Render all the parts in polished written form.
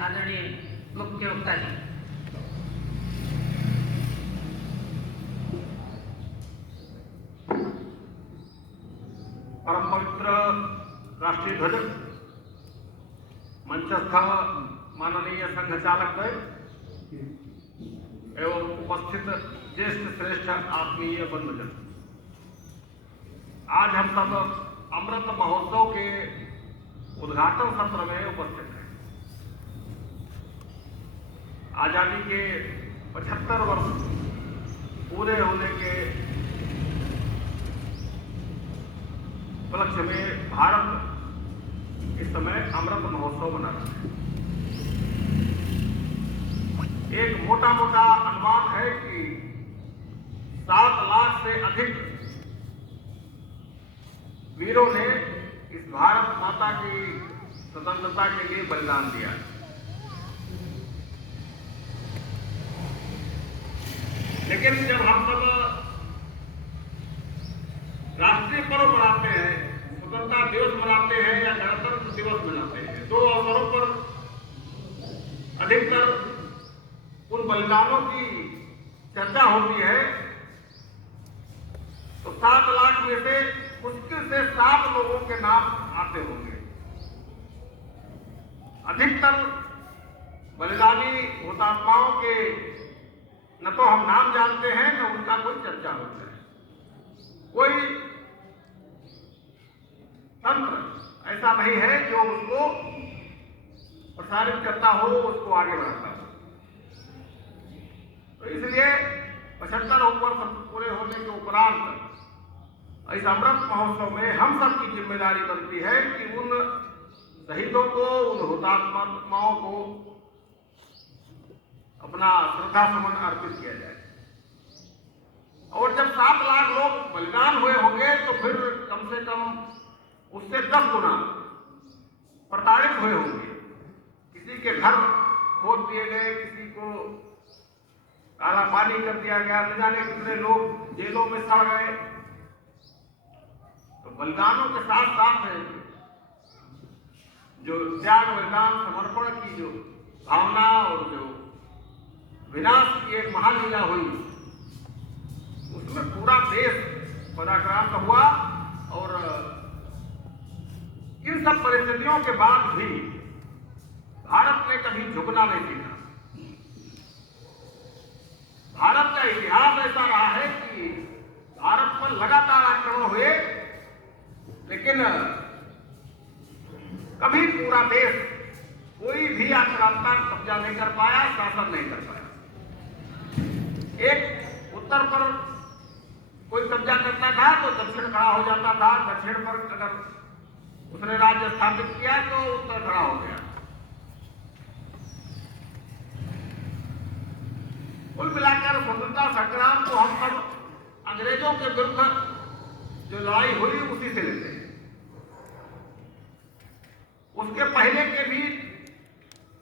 आदरणीय मुख्य वक्ता जी। परम पवित्र राष्ट्रीय ध्वज मंचस्थ माननीय संघ चालक एवं उपस्थित ज्येष्ठ श्रेष्ठ आत्मीय बंधुजन, आज हम सब अमृत महोत्सव के उद्घाटन सत्र में उपस्थित हैं। आजादी के 75 वर्ष पूरे होने के उपलक्ष्य में भारत इस समय अमृत महोत्सव मना रहा है। एक मोटा मोटा अनुमान है कि 7 लाख से अधिक वीरों ने इस भारत माता की स्वतंत्रता के लिए बलिदान दिया। लेकिन जब हम सब राष्ट्रीय पर्व मनाते हैं, स्वतंत्रता दिवस मनाते हैं या गणतंत्र दिवस मनाते हैं, दो अवसरों पर अधिकतर उन बलिदानों की चर्चा होती है, तो 7 लाख में से मुश्किल से 7 लोगों के नाम आते होंगे। अधिकतर बलिदानी हुतात्माओं के न तो हम नाम जानते हैं न उनका कोई चर्चा होता है। कोई तंत्र ऐसा नहीं है जो उसको प्रसारित करता हो, उसको आगे बढ़ाता हो। तो इसलिए 75 वर्ष पूरे होने के उपरांत इस अमृत महोत्सव में हम सब की जिम्मेदारी बनती है कि उन शहीदों को, उन हुतात्माओं को अपना श्रद्धा सुमन अर्पित किया जाए। और जब 7 लाख लोग बलिदान हुए होंगे तो फिर कम से कम उससे 10 गुना प्रताड़ित हुए होंगे। किसी के घर खोद दिए गए, किसी को काला पानी कर दिया गया, न जाने कितने लोग जेलों में सड़ गए। तो बलिदानों के साथ साथ जो त्याग, बलिदान, समर्पण की जो भावना और जो विनाश की एक महालीला हुई, उसमें पूरा देश पराक्रांत हुआ। और इन सब परिस्थितियों के बाद भी भारत ने कभी झुकना नहीं सीखा। भारत का इतिहास ऐसा रहा है कि भारत पर लगातार आक्रमण हुए, लेकिन कभी पूरा देश कोई भी आक्रांता कब्जा नहीं कर पाया, शासन नहीं कर पाया। एक उत्तर पर कोई कब्जा करता था तो दक्षिण खड़ा हो जाता था, दक्षिण पर अगर उसने राज्य स्थापित किया तो उत्तर खड़ा हो गया। कुल मिलाकर स्वतंत्रता संग्राम को हम सब अंग्रेजों के विरुद्ध जो लड़ाई हुई उसी से लेते हैं। उसके पहले के भी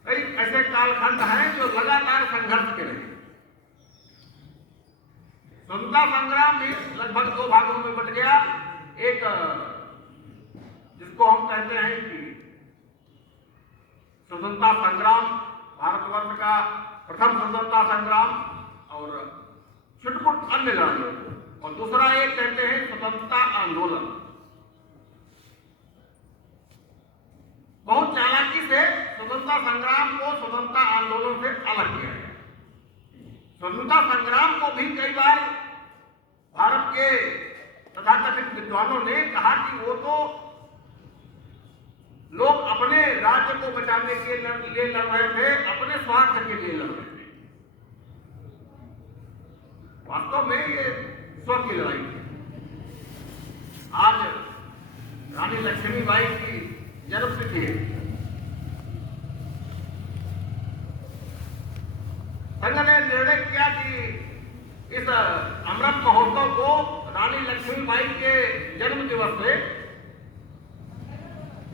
कई ऐसे कालखंड हैं जो लगातार संघर्ष के रहे। स्वतंत्रता संग्राम भी लगभग 2 भागों में बट गया। एक जिसको हम कहते हैं कि स्वतंत्रता संग्राम, भारतवर्ष का प्रथम स्वतंत्रता संग्राम, और छुटपुट अन्य लड़ाइयों, और दूसरा एक कहते हैं स्वतंत्रता आंदोलन। बहुत चालाकी से स्वतंत्रता संग्राम को स्वतंत्रता आंदोलन से अलग किया गया। स्वतंत्रता संग्राम को भी कई बार भारत के तथाकथित विद्वानों ने कहा कि वो तो लोग अपने राज्य को बचाने के लिए लड़ रहे थे, अपने स्वार्थ के लिए लड़ रहे थे। वास्तव में ये स्व की लड़ाई थी। आज रानी लक्ष्मीबाई की जन्मतिथि है। संघ ने निर्णय किया कि इस अमृत महोत्सव को रानी लक्ष्मीबाई के जन्म दिवस से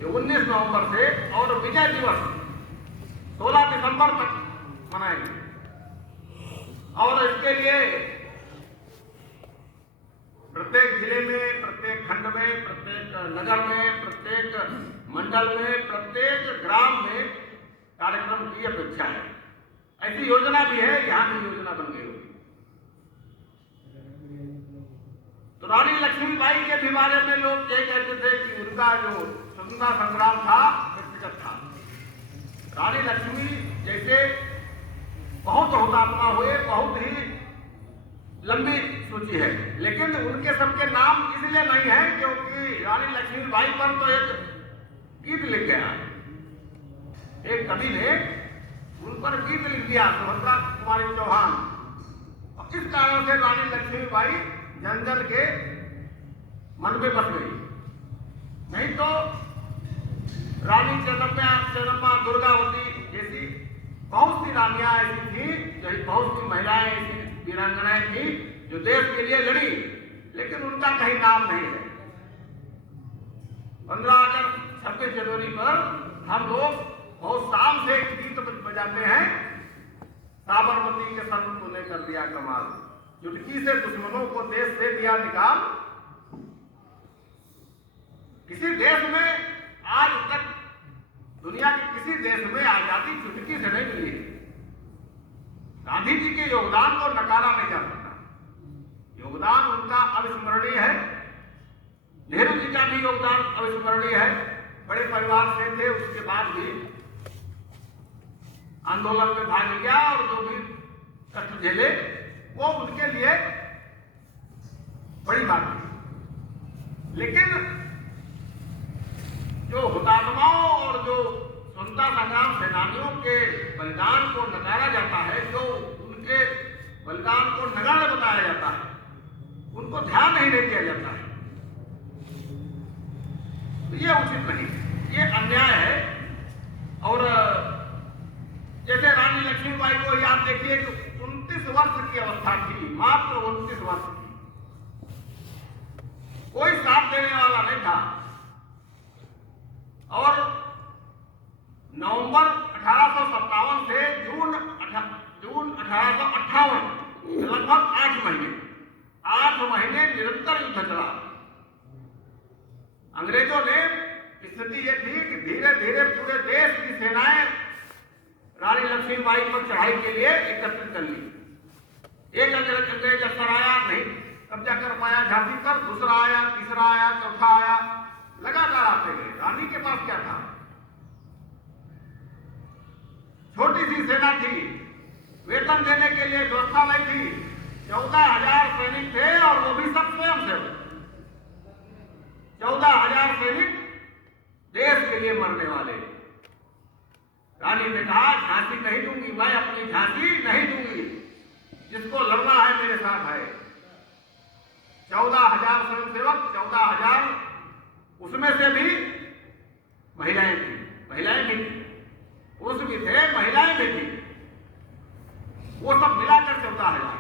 19 नवंबर से और विजय दिवस 16 दिसंबर तक मनाएंगे। और इसके लिए प्रत्येक जिले में, प्रत्येक खंड में, प्रत्येक नगर में, प्रत्येक मंडल में, प्रत्येक ग्राम में कार्यक्रम किए बड़ी अपेक्षा है। ऐसी योजना भी है, यहाँ की योजना बन गई होगी। तो रानी लक्ष्मीबाई के भी बारे में लोग ये कहते थे कि उनका जो स्वतंत्रता संग्राम था व्यक्तिगत था। रानी लक्ष्मी जैसे बहुत हुतात्मा हुए, बहुत ही लंबी सूची है, लेकिन उनके सबके नाम इसलिए नहीं है क्योंकि रानी लक्ष्मीबाई पर तो एक गीत लिख गया, एक कवि ने उन पर गीत लिख दिया, सुभद्रा कुमारी चौहान। और इस कारण से रानी लक्ष्मीबाई जन जन के मन में बस गई। नहीं तो रानी चेन्नम्मा दुर्गावती जैसी बहुत सी रानियां ऐसी थी, बहुत सी महिलाएं ऐसी वीरांगनाएं थी जो देश के लिए लड़ी, लेकिन उनका कहीं नाम नहीं है। 15 अगस्त 26 जनवरी पर हम लोग बहुत शाम से एक गीत बजाते हैं, साबरमती के संत तूने कर दिया कमाल, चुटकी से दुश्मनों को देश से दिया निकाल। किसी देश में आज तक दुनिया के किसी देश में आजादी चुटकी से नहीं मिली है। गांधी जी के योगदान को नकारा नहीं जा सकता, योगदान उनका अविस्मरणीय है। नेहरू जी का भी योगदान अविस्मरणीय है, बड़े परिवार से थे, उसके बाद भी आंदोलन में भाग लिया और जो भी कष्ट झेले वो उनके लिए बड़ी बात थी। लेकिन जो हुतात्माओं और जो स्वतंत्रता संग्राम सेनानियों के बलिदान को नकारा जाता है, जो उनके बलिदान को नगण्य बताया जाता है, उनको ध्यान नहीं दिया जाता है, तो ये उचित नहीं, ये अन्याय है। और जैसे रानी लक्ष्मीबाई को याद देखिए कि 29 वर्ष की अवस्था थी, मात्र 29 वर्ष की, कोई साथ देने वाला नहीं था। और नवंबर 1857 से जून 1858 लगभग 8 महीने निरंतर युद्ध चला। अंग्रेजों ने स्थिति यह थी कि धीरे धीरे पूरे देश की सेनाएं रानी लक्ष्मीबाई पर चढ़ाई के लिए एकत्रित कर ली। एक अंग्रेज अफसर आया, नहीं कब्जा कर पाया झांसी पर, दूसरा आया, तीसरा आया, चौथा आया, लगातार आते गए। रानी के पास क्या था? छोटी सी सेना थी, वेतन देने के लिए व्यवस्था नहीं थी। 14,000 सैनिक थे और वो भी सब स्वयं सेवक। 14,000 सैनिक देश के लिए मरने वाले। रानी ने कहा झांसी नहीं दूंगी, मैं अपनी झांसी नहीं दूंगी, जिसको लड़ना है मेरे साथ है। 14,000 स्वयंसेवक, 14,000 उसमें से भी महिलाएं थी, महिलाएं भी थी, पुरुष भी थे, महिलाएं भी थी, वो सब मिलाकर 14,000।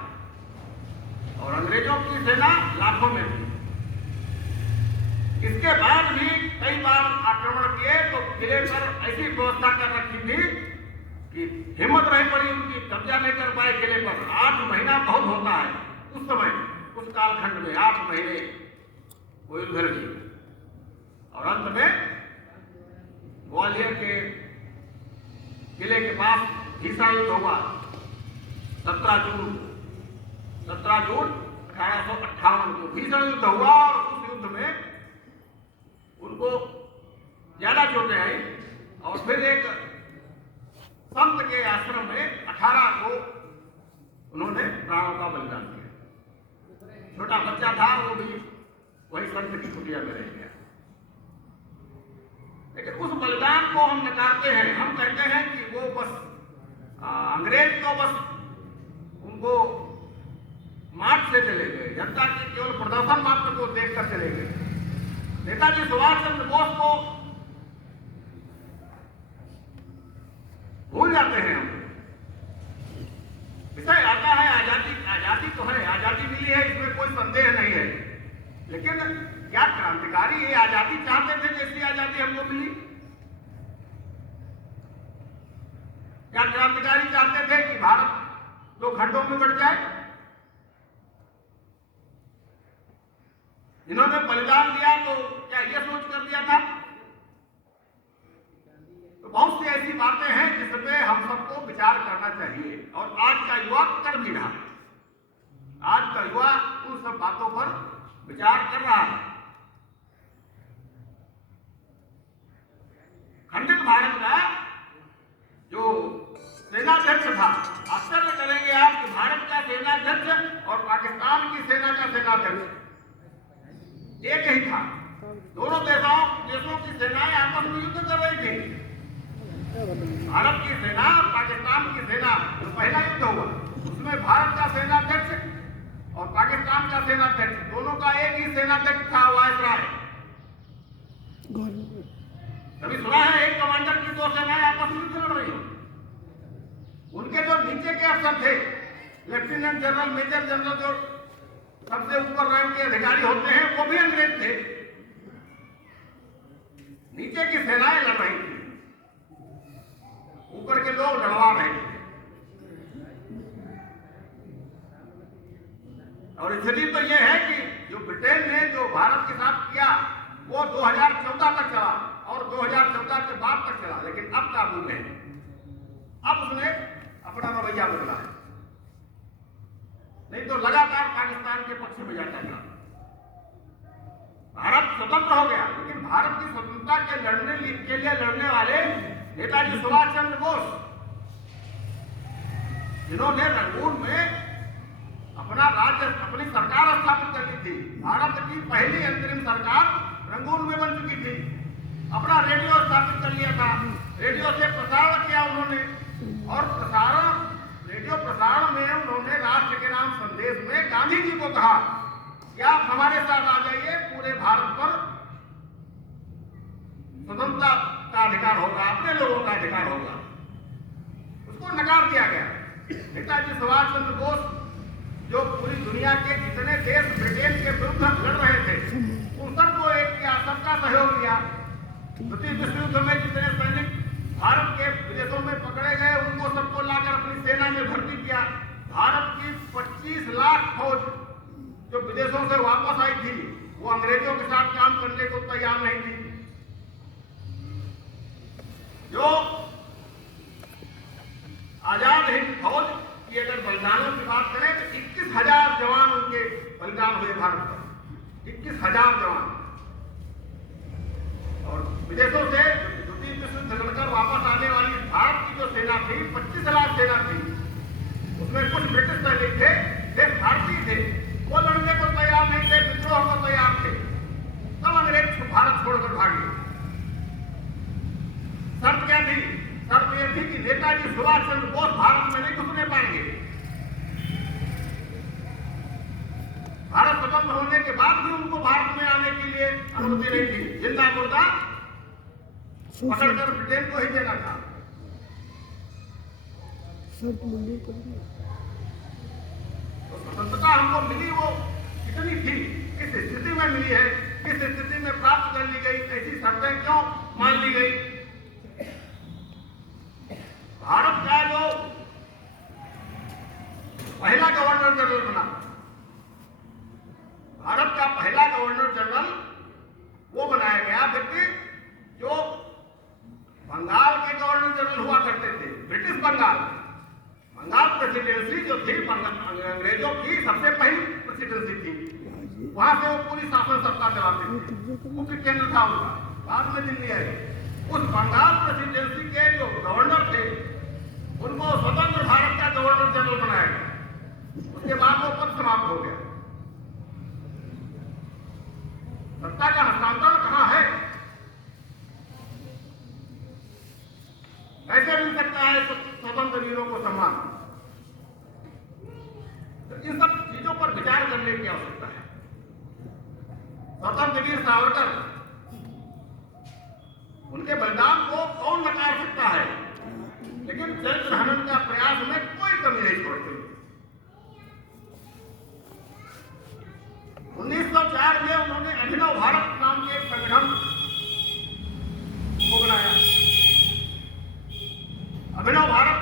और अंग्रेजों की सेना लाखों में थी। इसके बाद भी कई बार आक्रमण किए तो किले पर ऐसी व्यवस्था कर रखी थी कि हिम्मत नहीं पड़ी उनकी, कब्जा नहीं कर पाए किले पर। 8 महीना बहुत होता है उस समय, उस कालखंड में 8 महीने वो युद्ध लड़ी। और अंत में ग्वालियर के किले के पास भीषण युद्ध हुआ 17 जून 1858 को भीषण युद्ध हुआ। और उस युद्ध में उनको ज्यादा चोटें आई और फिर एक संत के आश्रम में 18 को उन्होंने प्राणों का बलिदान दिया। छोटा बच्चा था, वो भी वही संत की कुटिया में रह गया। लेकिन उस बलिदान को हम नकारते हैं। हम कहते हैं कि वो बस अंग्रेज तो बस उनको मार्च से चले गए, जनता के केवल प्रदर्शन मात्र को देखकर चले गए। नेताजी सुभाष चंद्र बोस को भूल जाते हैं हम। विषय आता है आजादी, आजादी तो है, आजादी मिली है, इसमें कोई संदेह नहीं है। लेकिन क्या क्रांतिकारी ये आजादी चाहते थे जैसी आजादी हमको मिली? क्या क्रांतिकारी चाहते थे कि भारत 2 खंडों में बढ़ जाए? इन्होंने बलिदान दिया तो क्या ये सोच कर दिया था? तो बहुत सी ऐसी बातें हैं जिसमें हम सब और आज का युवा कर भी रहा है। आज का युवा उन सब बातों पर विचार कर रहा है। खंडित भारत का जो सेनाध्यक्ष था, आश्चर्य करेंगे आप कि भारत का सेनाध्यक्ष और पाकिस्तान की सेना का सेनाध्यक्ष एक ही था। दोनों देशों की सेनाएं आपस में युद्ध कर रही थी। भारत की सेना और पाकिस्तान की सेना, जो पहला युद्ध हुआ उसमें भारत का सेनाध्यक्ष और पाकिस्तान का सेनाध्यक्ष दोनों का एक ही सेनाध्यक्ष था, वायसराय। कभी सुना है एक कमांडर की दो सेनाएं आपस में युद्ध लड़ रही हो? उनके जो नीचे के अफसर थे, लेफ्टिनेंट जनरल, मेजर जनरल, जो सबसे ऊपर रैंक के अधिकारी होते हैं, वो भी अंग्रेज थे। नीचे की सेनाएं लड़ रही थी, ऊपर के लोग लड़वा रहे थे। और स्थिति तो यह है कि जो ब्रिटेन ने जो भारत के साथ किया वो 2014 तक चला और 2014 के बाद तक चला, लेकिन अब काबू में है। अब उसने अपना रवैया बदला है, नहीं तो लगातार पाकिस्तान के पक्ष में जाता था। भारत स्वतंत्र हो गया, लेकिन भारत की स्वतंत्रता के लिए लड़ने वाले नेताजी सुभाष चंद्र बोस, जिन्होंने रंगून में अपनी सरकार स्थापित कर दी थी, भारत की पहली अंतरिम सरकार रंगून में बन चुकी थी, अपना रेडियो स्थापित कर लिया था, रेडियो से प्रसारण किया उन्होंने, और रेडियो प्रसारण में उन्होंने राष्ट्र के नाम संदेश में गांधी जी को कहा कि आप हमारे साथ आ जाइए, पूरे भारत पर स्वतंत्रता का अधिकार होगा, अपने लोगों का अधिकार होगा। उसको नकार दिया गया। नेताजी सुभाष चंद्र बोस जो पूरी दुनिया के जितने देश ब्रिटेन के विरुद्ध लड़ रहे थे, उन सबको एक किया, सबका सहयोग लिया। द्वितीय विश्व युद्ध में जितने सैनिक भारत के विदेशों में पकड़े गए, उनको सबको लाकर अपनी सेना में भर्ती किया। भारत की 25 लाख फौज जो विदेशों से वापस आई थी, वो अंग्रेजों के साथ काम करने को तैयार नहीं थी। जो आजाद हिंद फौज की अगर बलिदानों की बात करें तो 21,000 जवान उनके बलिदान हुए भारत पर, 21,000 जवान। और विदेशों से द्वितीय विश्व युद्ध लड़कर वापस आने वाली भारत की जो सेना थी, 25 लाख सेना थी, उसमें कुछ ब्रिटिश सैनिक थे, सिर्फ भारतीय थे, वो लड़ने को तैयार नहीं थे, विद्रोह को तैयार थे। तब अंग्रेज भारत छोड़कर भागे। शर्त क्या थी? शर्त यह थी कि नेताजी सुभाष चंद्र बोस भारत में नहीं घुसने पाएंगे। भारत स्वतंत्र होने के बाद भी उनको भारत में आने के लिए अनुमति नहीं थी। जिंदा मुर्दा पकड़कर ब्रिटेन को ही देना था। तो स्वतंत्रता हमको मिली वो कितनी थी, किस स्थिति में मिली है, किस स्थिति में प्राप्त कर ली गई, ऐसी शर्तें क्यों मान ली गई? भारत का जो पहला गवर्नर जनरल बना, भारत का पहला गवर्नर जनरल वो बनाया गया व्यक्ति जो बंगाल के गवर्नर जनरल हुआ करते थे। ब्रिटिश बंगाल प्रेसिडेंसी जो थी अंग्रेजों की सबसे पहली प्रेसिडेंसी थी, वहां से वो पूरी शासन सत्ता चलाते थे, मुख्य केंद्र था उनका, बाद में दिल्ली आई। उस बंगाल प्रेसिडेंसी के जो गवर्नर थे उनको स्वतंत्र भारत का गवर्नर जनरल बनाया गया। उसके बाद वो पद समाप्त हो गया। सत्ता का हस्तांतरण कहां है? कैसे मिल सकता है स्वतंत्र वीरों को सम्मान? तो इन सब चीजों पर विचार करने की आवश्यकता है। स्वतंत्र वीर सावरकर, उनके बलिदान को कौन नकार सकता है? लेकिन चरित्र हनन का प्रयास में कोई कमी नहीं छोड़ते। 1904 में उन्होंने अभिनव भारत नाम के संगठन को बनाया। अभिनव भारत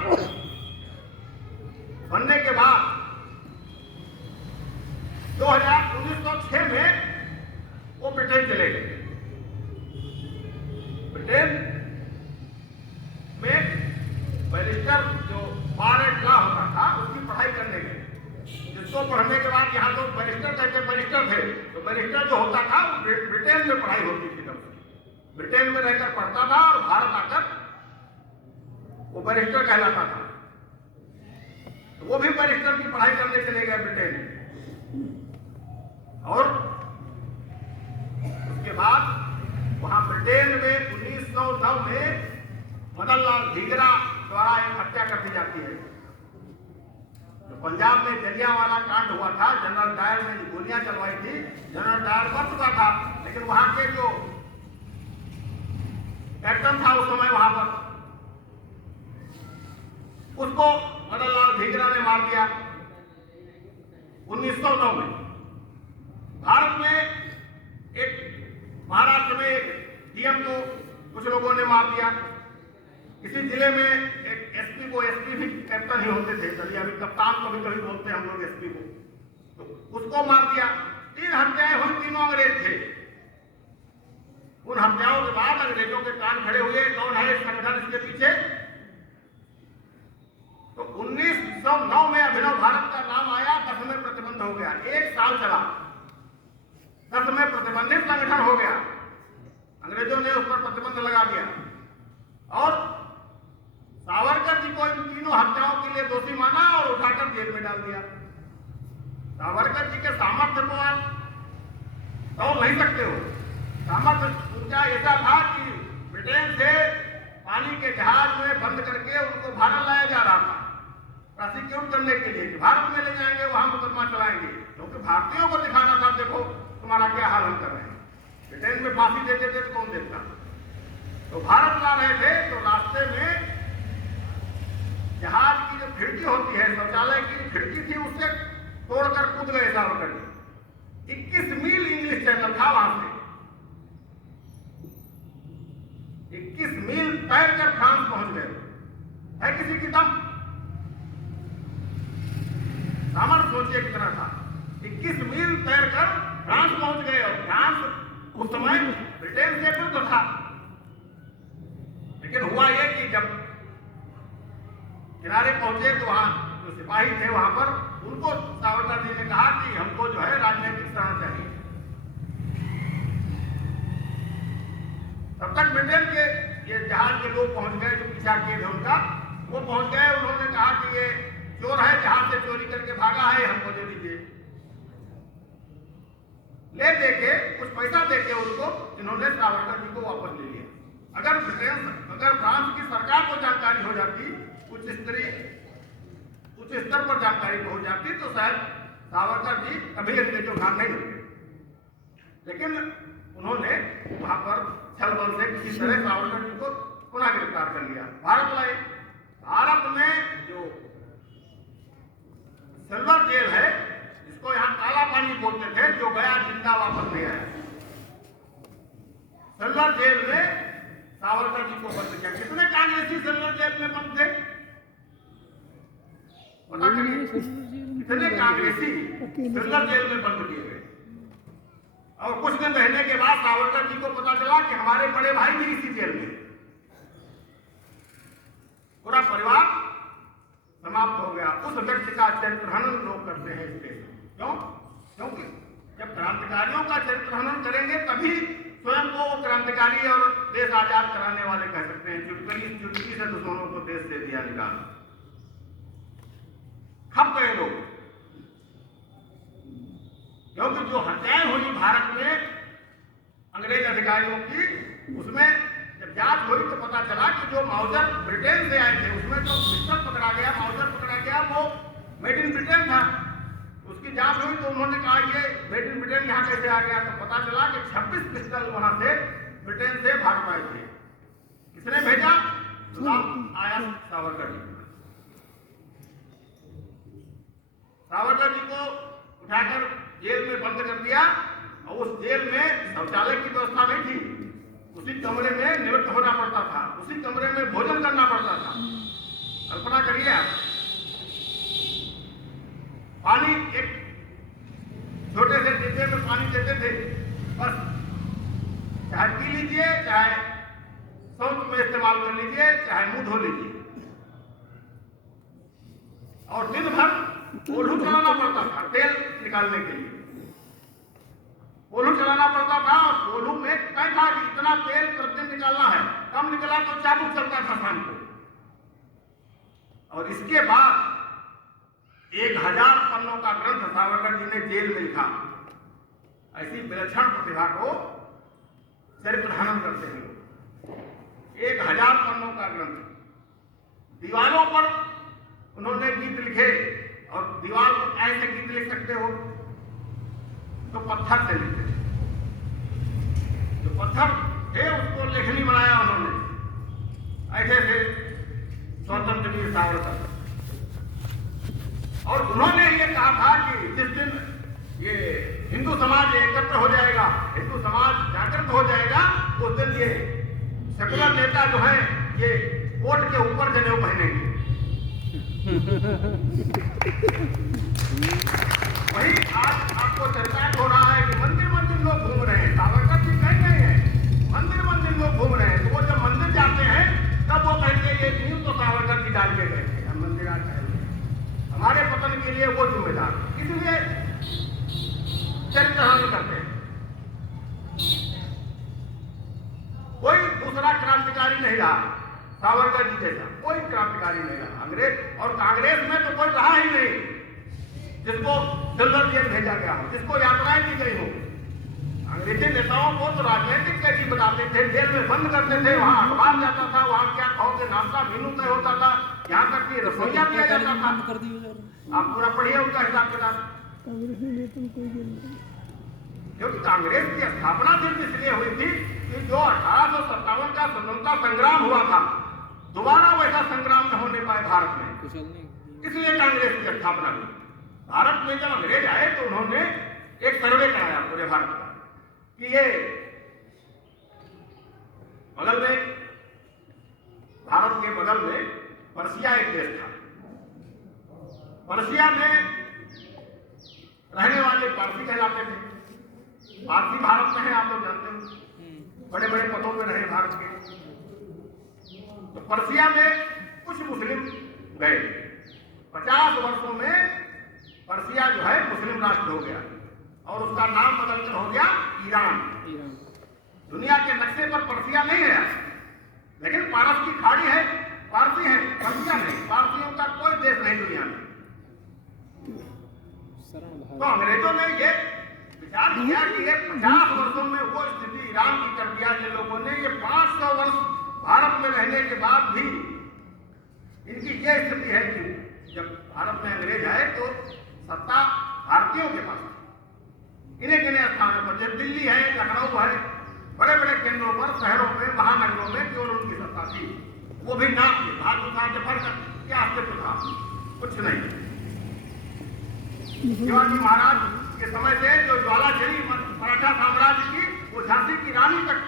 बनने के बाद 1906 में वो ब्रिटेन चले गए। ब्रिटेन में बैरिस्टर जो बार एट लॉ होता था, इसको पढ़ने के बाद यहाँ तो बैरिस्टर थे, तो बैरिस्टर जो होता था वो ब्रिटेन में पढ़ाई होती थी, तब ब्रिटेन में रहकर पढ़ता था और भारत आकर वो बैरिस्टर कहलाता था। तो वो भी बैरिस्टर की पढ़ाई करने चले गए ब्रिटेन में, और उसके बाद वहां ब्रिटेन में 1909 में मदन लाल ढींगरा द्वारा एक हत्या कर दी जाती है। जो पंजाब में जलियांवाला कांड हुआ था, जनरल डायर ने गोलियां चलवाई थी, जनरल डायर मर चुका था, लेकिन वहां के जो कैप्टन था उस समय वहां पर, उसको मदन लाल ढींगरा ने मार दिया 1909 में। भारत में एक महाराष्ट्र में एक डीएम को कुछ लोगों ने मार दिया। इसी जिले में एक एसपी को, एसपी भी कैप्टन ही होते थे, चलिए अभी कप्तान कभी कभी बोलते हैं हम लोग एसपी को, तो उसको मार दिया। 3 हत्याएं हुई, तीनों अंग्रेज थे। उन हत्याओं के बाद अंग्रेजों के कान खड़े हुए, कौन है इस संगठन इसके पीछे? तो 1909 में अभिनव भारत का नाम आया, 10 में प्रतिबंध हो गया, 1 साल चला, 10 में प्रतिबंधित संगठन हो गया। अंग्रेजों ने उस पर प्रतिबंध लगा दिया और सावरकर जी को इन तीनों हत्याओं के लिए दोषी माना और उठाकर जेल में डाल दिया। सावरकर जी के सामर्थ्य को आप तोड़ नहीं सकते हो। सामर्थ्य उनका ऐसा था कि ब्रिटेन से पानी के जहाज में बंद करके उनको भारत लाया जा रहा था प्रोसिक्यूट करने के लिए, भारत में ले जाएंगे, वहां मुकदमा चलाएंगे, क्योंकि भारतीयों को दिखाना था देखो तुम्हारा क्या हाल हम कर रहे हैं। ब्रिटेन में फांसी देते थे तो कौन देता? तो भारत ला रहे थे, तो रास्ते में जहाज की जो खिड़की होती है, शौचालय की खिड़की थी, उससे तोड़कर कूद गए सावरकर। 21 मील इंग्लिश चैनल था, वहां से 21 मील तैरकर फ्रांस पहुंच गए। है किसी की दम? सामर्थ्य सोचिए कितना था। 21 मील तैरकर फ्रांस पहुंच गए, और फ्रांस उस समय ब्रिटेन से विरुद्ध था। लेकिन हुआ यह कि जब किनारे पहुंचे तो वहां जो सिपाही थे वहां पर, उनको सावरकर जी ने कहा कि हमको जो है राजनीतिक शरण चाहिए। तब तक ब्रिटेन के ये जहाज के लोग पहुंच गए, जो पीछा किए थे उनका, वो पहुंच गए। उन्होंने कहा कि ये चोर है, जहाज से चोरी करके भागा है, हमको दे दीजिए। ले देके कुछ पैसा देके उनको इन्होंने सावरकर जी को वापस ले लिया। अगर फ्रांस की सरकार को जानकारी हो जाती, उच्च स्तर पर जानकारी पहुंच जाती, तो शायद सावरकर जी कभी अंग्रेजों हाथ नहीं होते। लेकिन उन्होंने वहां पर छल बल से किसी तरह सावरकर जी को पुनः गिरफ्तार कर लिया, भारत लाए। भारत में जो सिल्वर जेल है, जिसको यहाँ काला पानी बोलते थे, जो गया जिंदा वापस नहीं आया, सिल्वर जेल में सावरकर जी को बंद किया। कितने कांग्रेसी सिल्वर जेल में बंद थे? पता करिए, कितने कांग्रेसी सिल्वर जेल में बंद किए गए। और कुछ दिन रहने के बाद सावरकर जी को पता चला कि हमारे बड़े भाई भी इसी जेल में। पूरा परिवार समाप्त हो गया। उस व्यक्ति का चरित्र हनन लोग करते हैं इस देश में। क्यों? क्योंकि जब क्रांतिकारियों का चरित्र हनन करेंगे तभी स्वयं को वो क्रांतिकारी और देश आजाद कराने वाले कह सकते हैं। चुटकी से दुश्मनों को देश से दिया निकाल, खप गए लोग। क्योंकि जो हत्याएं हुई भारत में अंग्रेज अधिकारियों की, उसमें जब जांच हुई तो पता चला कि जो माउजर ब्रिटेन से आए थे, उसमें जो पिस्टल पकड़ा गया, माउजर पकड़ा गया, वो मेड इन ब्रिटेन था। उसकी जांच हुई तो उन्होंने कहा ये मेड इन ब्रिटेन यहाँ कैसे आ गया? तो पता चला कि 26 पिस्टल वहां से ब्रिटेन से भारत आए थे। किसने भेजा? गुलाम आया सावरकर जी। सावरकर जी को उठाकर जेल में बंद कर दिया, और उस जेल में शौचालय की व्यवस्था नहीं थी। उसी कमरे में निवृत्त होना पड़ता था, उसी कमरे में भोजन करना पड़ता था। कल्पना करिए आप, पानी एक छोटे से डिब्बे में पानी देते थे, बस चाहे पी लीजिए, चाहे शौच में इस्तेमाल कर लीजिए, चाहे मुंह धो लीजिए। और दिन भर कोल्हू चलाना पड़ता था तेल निकालने के लिए, कोल्हू चलाना पड़ता था। और कोल्हू में तय था कि इतना तेल प्रतिदिन निकालना है, कम निकला तो चाबुक चलता था शाम को। और इसके बाद 1000 पन्नों का ग्रंथ सावरकर जी ने जेल में लिखा। ऐसी विलक्षण प्रतिभा को चरित्र हनन करते हैं लोग। 1000 पन्नों का ग्रंथ, दीवारों पर उन्होंने गीत लिखे। और दीवार पर ऐसे गीत लिख सकते हो तो पत्थर से लिखते थे, जो पत्थर थे उसको लेखनी बनाया उन्होंने। ऐसे थे स्वतंत्र वीर सावरकर। और उन्होंने ये कहा था कि जिस दिन ये हिंदू समाज एकत्र हो जाएगा, हिंदू समाज जागृत हो जाएगा, उस दिन ये सेकुलर नेता जो है ये कोट के ऊपर जनेऊ पहनेंगे। वही आज आपको चर्चा हो रहा है कि मंदिर मंदिर लोग घूम रहे हैं। सावरकर जी कह रहे हैं मंदिर मंदिर लोग घूम रहे हैं, तो वो जब मंदिर जाते हैं तब वो कहते हैं ये नींव तो सावरकर जी डाल के गए थे, हम मंदिर आ जाएंगे, हमारे पतन के लिए वो जिम्मेदार, इसलिए चरित्र हनन करते हैं। कोई दूसरा क्रांतिकारी नहीं रहा सावरकर जी जैसा, कोई क्रांतिकारी नहीं रहा। अंग्रेज और कांग्रेस में तो कोई रहा ही नहीं जिसको सिल्वर जेल भेजा गया हो, जिसको यात्राएं दी गई हो। अंग्रेजी नेताओं को तो राजनीतिक कैदी बताते थे, जेल में बंद करते थे, वहां अखबार जाता था, वहां क्या खाओगे नाश्ता मेनू तय होता था, यहाँ तक कि रसोईया दिया जाता था। आप पूरा पढ़िए उनका हिसाब किताब। क्योंकि कांग्रेस की स्थापना सिर्फ इसलिए हुई थी कि जो 1857 का स्वतंत्रता संग्राम हुआ था, दोबारा वैसा संग्राम न होने पाए भारत में, इसलिए कांग्रेस की स्थापना हुई। भारत में जब अंग्रेज आए तो उन्होंने एक सर्वे कराया पूरे भारत का कि ये बगल में, भारत के बगल में पर्सिया एक देश था। पर्सिया में रहने वाले पारसी कहलाते थे। पारसी भारत में है, आप लोग जानते हो, बड़े बड़े पदों में रहे भारत के। तो पर्सिया में कुछ मुस्लिम गए। 50 वर्षों में पर्सिया जो है मुस्लिम राष्ट्र हो गया और उसका नाम बदलकर हो गया ईरान। दुनिया के नक्शे पर पर्सिया नहीं है, लेकिन पारस की खाड़ी है, पारसी है, पर्सिया नहीं। पारसियों का कोई देश नहीं दुनिया में। तो अंग्रेजों ने ये विचार किया कि ये 50 वर्षों में वो स्थिति ईरान की कर दिया जिन लोगों ने ये 500 वर्ष भारत में रहने के बाद भी इनकी ये स्थिति है कि जब भारत में अंग्रेज आए तो सत्ता भारतीयों के पास, इन्हें किन्हें स्थानों पर, जैसे दिल्ली है, लखनऊ है, बड़े बड़े केंद्रों पर, शहरों में, महानगरों में केवल उनकी सत्ता थी। वो भी नाम की भारत जफर का क्या अस्तित्व था, कुछ नहीं। शिवाजी महाराज के समय से जो ज्वाला चली मराठा साम्राज्य की, वो झांसी की रानी तक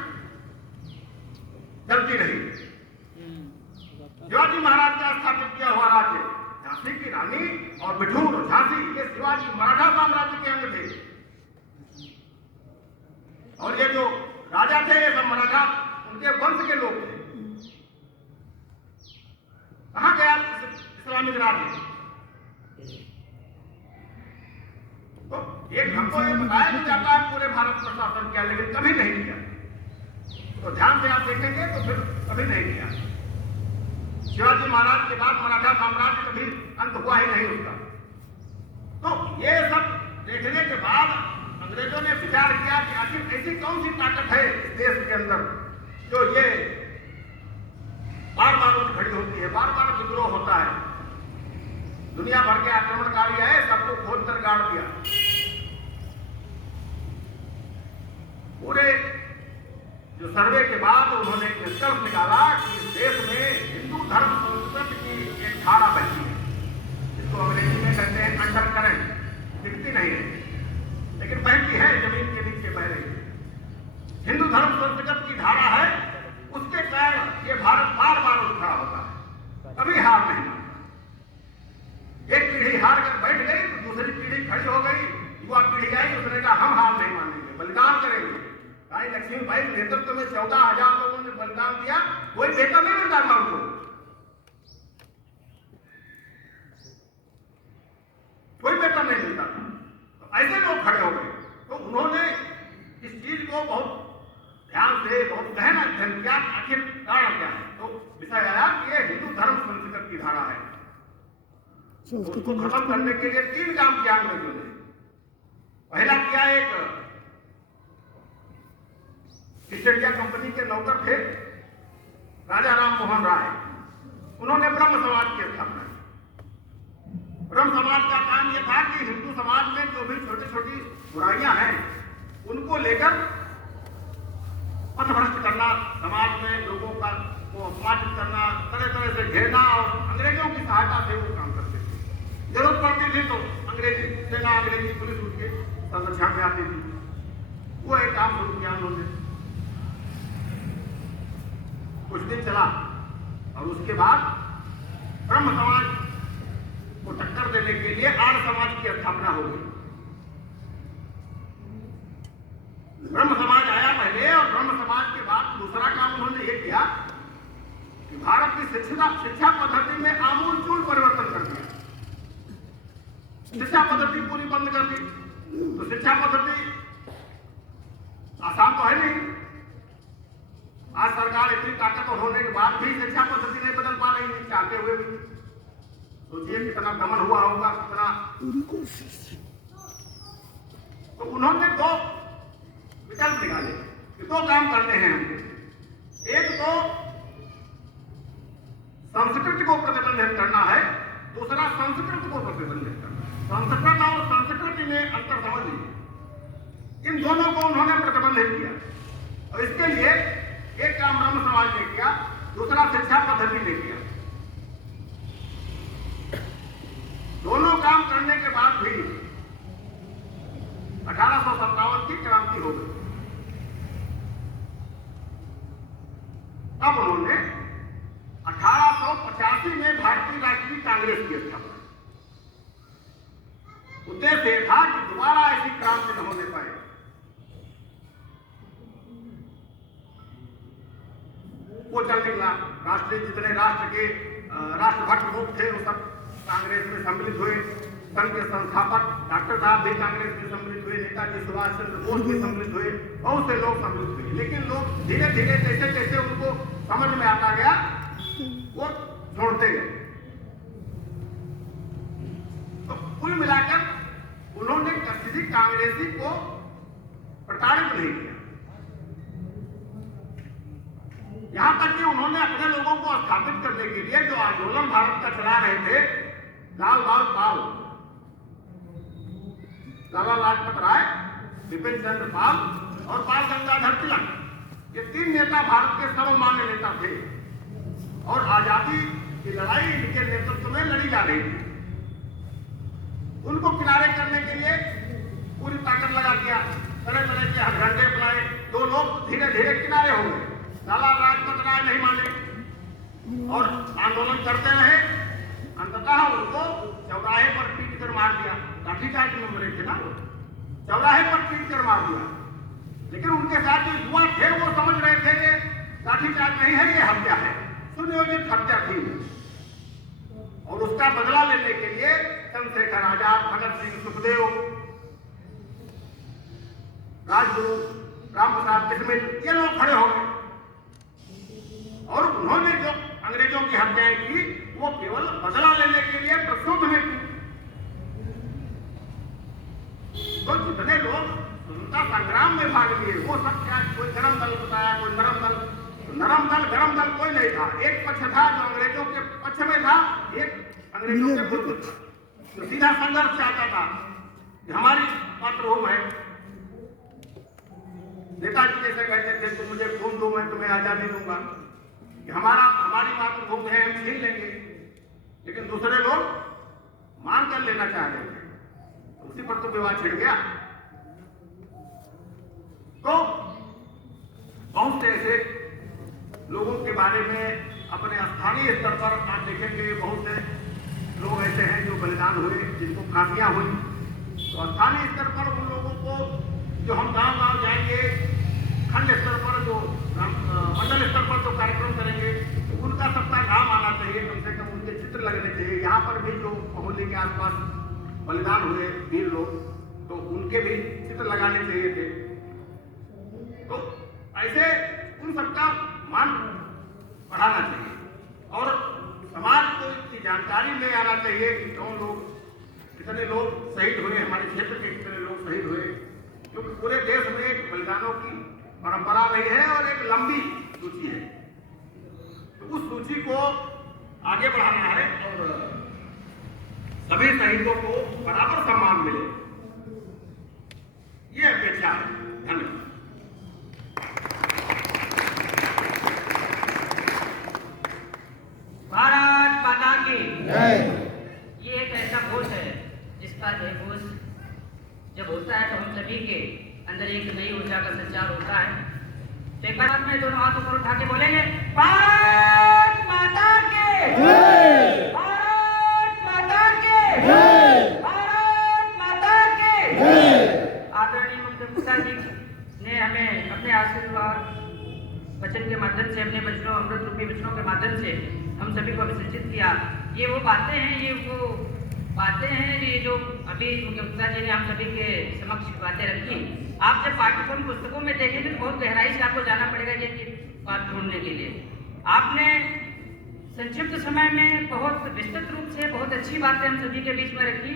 चलती रही। शिवाजी महाराज का स्थापित किया हुआ राज्य, झांसी की रानी और बिठूर और झांसी, ये शिवाजी मराठा साम्राज्य के अंग थे। और ये जो राजा थे ये सब मराठा उनके वंश के लोग थे। कहां गया इस्लामिक राज्य? तो एक हमको ये बताया भी जाता है पूरे भारत पर शासन किया, लेकिन कभी नहीं किया। तो ध्यान से आप देखेंगे तो फिर कभी नहीं किया। शिवाजी महाराज के बाद मराठा साम्राज्य कभी अंत हुआ ही नहीं उसका। तो ये सब देखने के बाद अंग्रेजों ने विचार किया कि आखिर ऐसी कौन सी ताकत है इस देश के अंदर जो ये बार बार उठ खड़ी होती है, बार बार विद्रोह होता है। दुनिया भर के आक्रमणकारी आए, सबको खोद कर गाड़ दिया। पूरे जो सर्वे के बाद उन्होंने एक निष्कर्ष निकाला कि इस देश में हिंदू धर्म संस्कृति की एक धारा बहती है, जिसको अंग्रेजी में कहते हैं अंडर करंट। दिखती नहीं है लेकिन बहती है, जमीन के नीचे बह रही है। हिंदू धर्म संस्कृति की धारा है, उसके कारण ये भारत बार बार उठ खड़ा होता है, कभी हार नहीं। एक पीढ़ी हार कर बैठ गई तो दूसरी पीढ़ी खड़ी हो गई, युवा पीढ़ी आई, उसने कहा हम हार नहीं मानेंगे, बलिदान करेंगे। रानी लक्ष्मीबाई के नेतृत्व में 14,000 लोगों ने बलिदान दिया, कोई बेटा नहीं मिलता था उनको। ऐसे लोग खड़े हो गए। तो उन्होंने इस चीज को बहुत ध्यान से, बहुत गहन अध्ययन किया, आखिर कारण क्या है। तो विषय आया कि ये हिंदू धर्म संस्कृत की धारा है। उसको खत्म करने के लिए 3 काम किया अंग्रेजों ने। पहला किया, एक ईस्ट इंडिया कंपनी के नौकर थे राजा राम मोहन राय, उन्होंने ब्रह्म समाज की स्थापना की। ब्रह्म समाज का काम यह था कि हिंदू समाज में जो भी छोटी छोटी बुराइयां हैं उनको लेकर पथभ्रष्ट करना, समाज में लोगों का को अपमानित करना, तरह तरह से घेरना, और अंग्रेजों की सहायता से वो काम करते थे। जरूरत पड़ती थी तो अंग्रेजी सेना, अंग्रेजी पुलिस उनके संरक्षण में आती थी। वो एक काम शुरू किया उन्होंने, कुछ दिन चला, और उसके बाद ब्रह्म समाज को टक्कर देने के लिए आर्य समाज की स्थापना हो गई। ब्रह्म समाज आया पहले, और ब्रह्म समाज के बाद दूसरा काम उन्होंने ये किया कि भारत की शिक्षा पद्धति में आमूलचूल परिवर्तन कर दिया। शिक्षा पद्धति पूरी बंद कर दी। तो शिक्षा पद्धति आसान तो है नहीं। आज सरकार इतनी ताकतवर होने के बाद भी शिक्षा पद्धति नहीं बदल पा रही है, चाहते हुए भी। सोचिए कितना दमन हुआ होगा, कितना। तो उन्होंने 2 विकल्प निकाले कि 2 काम करने हैं हमको। एक तो संस्कृति को प्रतिबंधित करना है, दूसरा संस्कृत को प्रतिबंधित करना है। संस्कृत और संस्कृति में अंतर समझ लीजिए। इन दोनों को उन्होंने प्रतिबंधित किया, और इसके लिए एक काम ब्रह्म समाज ने किया, दूसरा शिक्षा पद्धति ने किया। दोनों काम करने के बाद भी 1857 की क्रांति हो गई। तब उन्होंने 1885 में भारतीय राष्ट्रीय कांग्रेस की स्थापना। उद्देश्य यह था कि दोबारा ऐसी क्रांति न होने पाए। वो चल निकला। राष्ट्रीय जितने राष्ट्र के राष्ट्रभक्त लोग थे वो सब कांग्रेस में सम्मिलित हुए। संघ के संस्थापक डॉक्टर साहब भी कांग्रेस में सम्मिलित हुए, नेताजी सुभाष चंद्र बोस भी सम्मिलित हुए, बहुत से लोग सम्मिलित हुए। लेकिन लोग धीरे धीरे जैसे जैसे उनको समझ में आता गया वो छोड़ते गए। तो कुल मिलाकर उन्होंने किसी कांग्रेसी को प्रताड़ित नहीं किया। यहां तक कि उन्होंने अपने लोगों को स्थापित करने के लिए जो आंदोलन भारत का चला रहे थे, लाल बाल पाल, लाला लाजपत राय, बिपिन चंद्र पाल और बाल गंगाधर तिलक, ये 3 नेता भारत के सर्वमान्य नेता थे, और आजादी की लड़ाई इनके नेतृत्व में लड़ी जा रही थी। उनको किनारे करने के लिए पूरी ताकत लगा दिया, तरह तरह के हथकंडे अपनाए। 2 लोग धीरे धीरे किनारे हो गए। लाला लाजपत राय नहीं माने और आंदोलन करते रहे। अंततः उनको चौराहे पर पीट कर मार दिया। लाठीचार्ज में मरे थे ना, चौराहे पर पीट कर मार दिया। लेकिन उनके साथ जो युवा थे वो समझ रहे थे कि लाठीचार्ज नहीं है, ये हत्या है, सुनियोजित हत्या थी। और उसका बदला लेने के लिए चंद्रशेखर आजाद, भगत सिंह, सुखदेव, राजगुरु, राम प्रसाद बिस्मिल, ये लोग खड़े हो गए। और उन्होंने जो अंग्रेजों की हत्याएं की वो केवल बदला लेने के लिए प्रस्तुत में की। तो जितने लोग स्वतंत्रता संग्राम में भाग लिए वो सब क्या, कोई गरम दल बताया, कोई नरम दल। नरम दल गरम दल कोई नहीं था। एक पक्ष था जो अंग्रेजों के पक्ष में था, एक अंग्रेजों के विरुद्ध था, तो सीधा संघर्ष चाहता था कि हमारी मातृभूमि है। नेताजी जैसे कहते थे तुम मुझे खून दो मैं तुम्हें आजादी दूंगा, कि हमारी मातृभूमि है, हम छीन लेंगे। लेकिन दूसरे लोग मांग कर लेना चाह रहे थे, उसी पर तो विवाद छिड़ गया। तो बहुत से ऐसे लोगों के बारे में अपने स्थानीय स्तर पर आप देखेंगे, बहुत से लोग ऐसे हैं जो बलिदान हुए, जिनको फांसियां हुई। तो स्थानीय स्तर पर उन लोगों को जो हम गांव-गांव जाएंगे, खंड स्तर पर जो मंडल स्तर पर जो कार्यक्रम करेंगे, तो उनका सबका नाम आना चाहिए, कम से कम उनके चित्र लगने चाहिए। यहाँ पर भी जो मोहल्ले के आसपास बलिदान हुए वीर लोग, तो तो उनके भी चित्र लगाने चाहिए थे। तो ऐसे उन सबका मान बढ़ाना चाहिए और समाज को इसकी जानकारी में आना चाहिए कि कौन लोग, कितने लोग शहीद हुए, हमारे क्षेत्र के कितने लोग शहीद हुए, क्योंकि पूरे देश में एक बलिदानों की परंपरा रही है और एक लंबी सूची है। तो उस सूची को आगे बढ़ाना है और सभी शहीदों को बराबर सम्मान मिले, ये अपेक्षा है। धन्यवाद। भारत माता की जय। ये एक ऐसा घोष है जिसका जय घोष जब होता है तो हम सभी के अंदर एक नई ऊर्जा का संचार होता है। तो एक बार में दोनों हाथ ऊपर उठा के बोलेंगे भारत माता के जय। भारत माता के जय। भारत माता के जय। आदरणीय मुख्यमंत्री जी ने हमें अपने आशीर्वाद वचन के माध्यम से, अपने वचनों, अमृत रूपी वचनों के माध्यम से हम सभी को अभिषेचित किया। ये वो बातें हैं, ये वो बातें हैं ये जो अभी मुख्यमंत्री जी ने हम सभी के समक्ष बातें रखी। आप जब पाठ्यक्रम पुस्तकों में देखेंगे तो बहुत गहराई से आपको जाना पड़ेगा ये बात ढूंढने के लिए। आपने संक्षिप्त समय में बहुत विस्तृत रूप से बहुत अच्छी बातें हम सभी के बीच में रखी,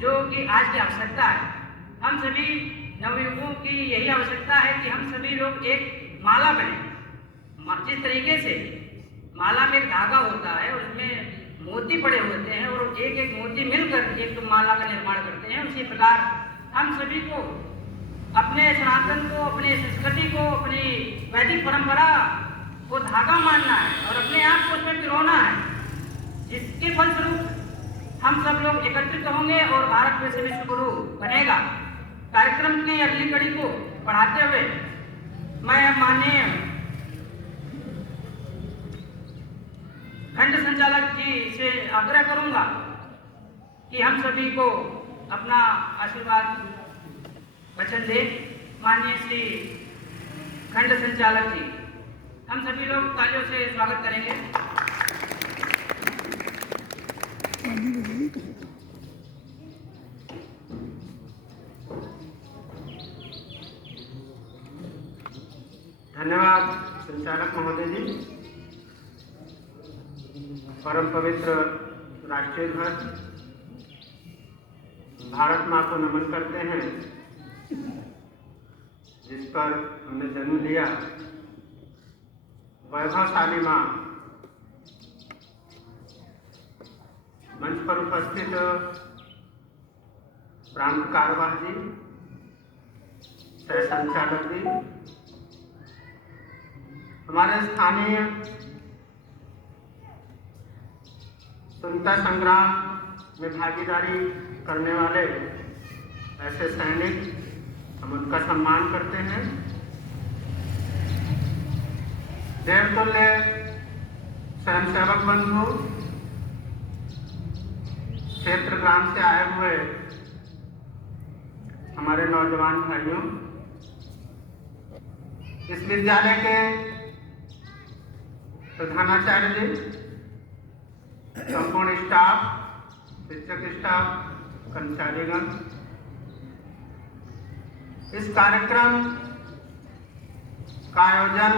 जो कि आज की आवश्यकता है। हम सभी नवयुगों की यही आवश्यकता है कि हम सभी लोग एक माला बने। जिस तरीके से माला में एक धागा होता है, उसमें मोती पड़े होते हैं और एक एक मोती मिलकर एक माला का निर्माण करते हैं, उसी प्रकार हम सभी को अपने सनातन को, अपनी संस्कृति को, अपनी वैदिक परंपरा को धागा मानना है और अपने आप को उसमें पिरोना है, जिसके फलस्वरूप हम सब लोग एकत्रित होंगे और भारत में से विश्व गुरु बनेगा। कार्यक्रम की अगली कड़ी को बढ़ाते हुए मैं माननीय खंड संचालक जी से आग्रह करूंगा कि हम सभी को अपना आशीर्वाद वचन दें। माननीय श्री खंड संचालक जी, हम सभी लोग तालियों से स्वागत करेंगे। धन्यवाद संचालक महोदय जी। परम पवित्र राष्ट्रीय ध्वज भारत माँ को नमन करते हैं, जिस पर हमने जन्म लिया। वैभवशाली माँ, मंच पर उपस्थित प्रांत कारवाह जी, सह संचालक जी, हमारे स्थानीय स्वतंत्रता संग्राम में भागीदारी करने वाले ऐसे सैनिक, हम उनका सम्मान करते हैं। देवतुल्य स्वयंसेवक बंधु, क्षेत्र ग्राम से आए हुए हमारे नौजवान भाइयों, इस विद्यालय के प्रधानाचार्य जी, संपूर्ण स्टाफ, शिक्षक स्टाफ, कर्मचारीगण, इस कार्यक्रम का आयोजन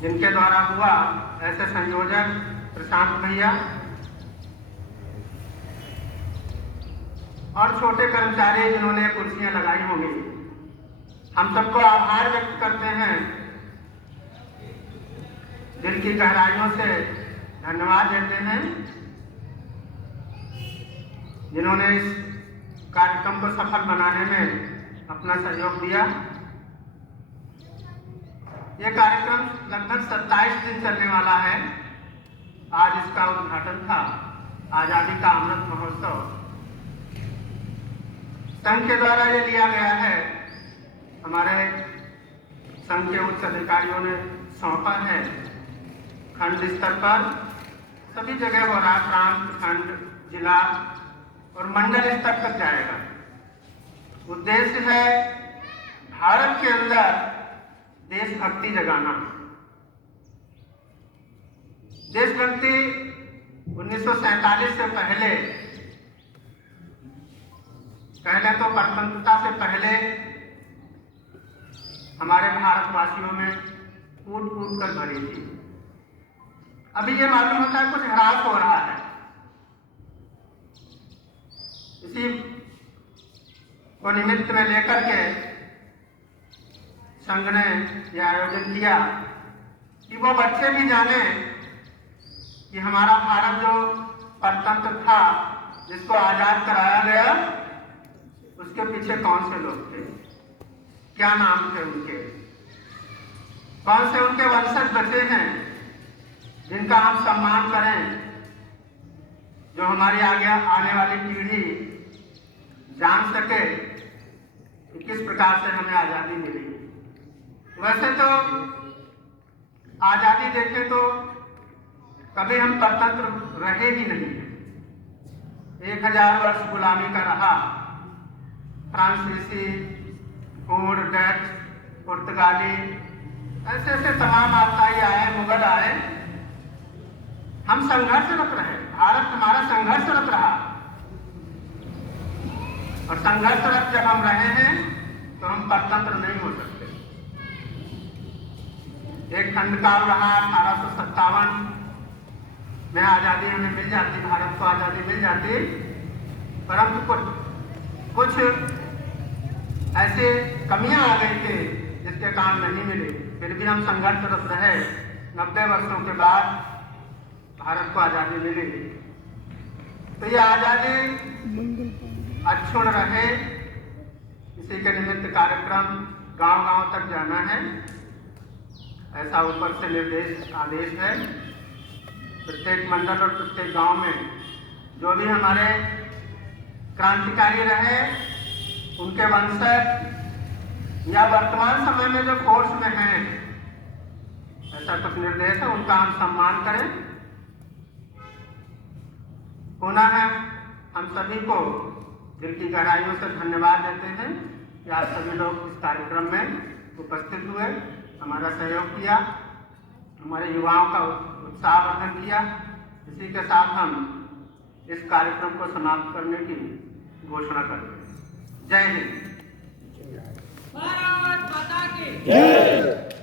जिनके द्वारा हुआ, ऐसे संयोजक प्रशांत भैया और छोटे कर्मचारी जिन्होंने कुर्सियां लगाई होंगी, हम सबको आभार व्यक्त करते हैं, दिल की गहराइयों से धन्यवाद देते हैं, जिन्होंने इस कार्यक्रम को सफल बनाने में अपना सहयोग दिया। ये कार्यक्रम लगभग 27 दिन चलने वाला है। आज इसका उद्घाटन था, आजादी का अमृत महोत्सव। संघ के द्वारा ये लिया गया है, हमारे संघ के उच्च अधिकारियों ने सौंपा है। खंड स्तर पर सभी जगह हो रहा, प्रांत, खंड, जिला और मंडल स्तर तक जाएगा। उद्देश्य है भारत के अंदर देशभक्ति जगाना। देशभक्ति 1947 से पहले पहले तो स्वतंत्रता से पहले हमारे भारतवासियों में कूट कूट कर भरी थी। अभी ये मालूम होता है कुछ ह्रास हो रहा है। इसी को निमित्त में लेकर के संघ ने यह आयोजन किया कि वो बच्चे भी जाने कि हमारा भारत जो परतंत्र था, जिसको आजाद कराया गया, उसके पीछे कौन से लोग थे, क्या नाम थे उनके, कौन से उनके वंशज बचे हैं जिनका हम सम्मान करें, जो हमारी आगे आने वाली पीढ़ी जान सके कि किस प्रकार से हमें आज़ादी मिली। वैसे तो आज़ादी देखें तो कभी हम स्वतंत्र रहे ही नहीं। 1000 वर्ष गुलामी का रहा। फ्रांसीसी, हूण, डच, पुर्तगाली, ऐसे ऐसे तमाम आबताई आए, मुगल आए, हम संघर्षरत रहे। भारत हमारा संघर्षरत रहा, और संघर्षरत जब हम रहे हैं तो हम परतंत्र नहीं हो सकते। एक खंडकाल रहा, 1857 में आज़ादी हमें मिल जाती, भारत को आज़ादी मिल जाती, परंतु कुछ ऐसे कमियां आ गई थी जिसके कारण नहीं मिले। फिर भी हम संघर्षरत रहे। 90 वर्षों के बाद भारत को आज़ादी मिली। तो ये आज़ादी अक्षुण्ण रहे, इसी के निमित्त कार्यक्रम गांव-गांव तक जाना है, ऐसा ऊपर से निर्देश आदेश है। प्रत्येक मंडल और प्रत्येक गांव में जो भी हमारे क्रांतिकारी रहे, उनके वंशज या वर्तमान समय में जो फोर्स में हैं, ऐसा कुछ निर्देश है, उनका हम सम्मान करें। पुनः हम सभी को दिल की गहराइयों से धन्यवाद देते हैं कि आप सभी लोग इस कार्यक्रम में उपस्थित हुए, हमारा सहयोग किया, हमारे युवाओं का उत्साहवर्धन किया। इसी के साथ हम इस कार्यक्रम को समाप्त करने की घोषणा करते हैं। जय हिंद। भारत माता की जय।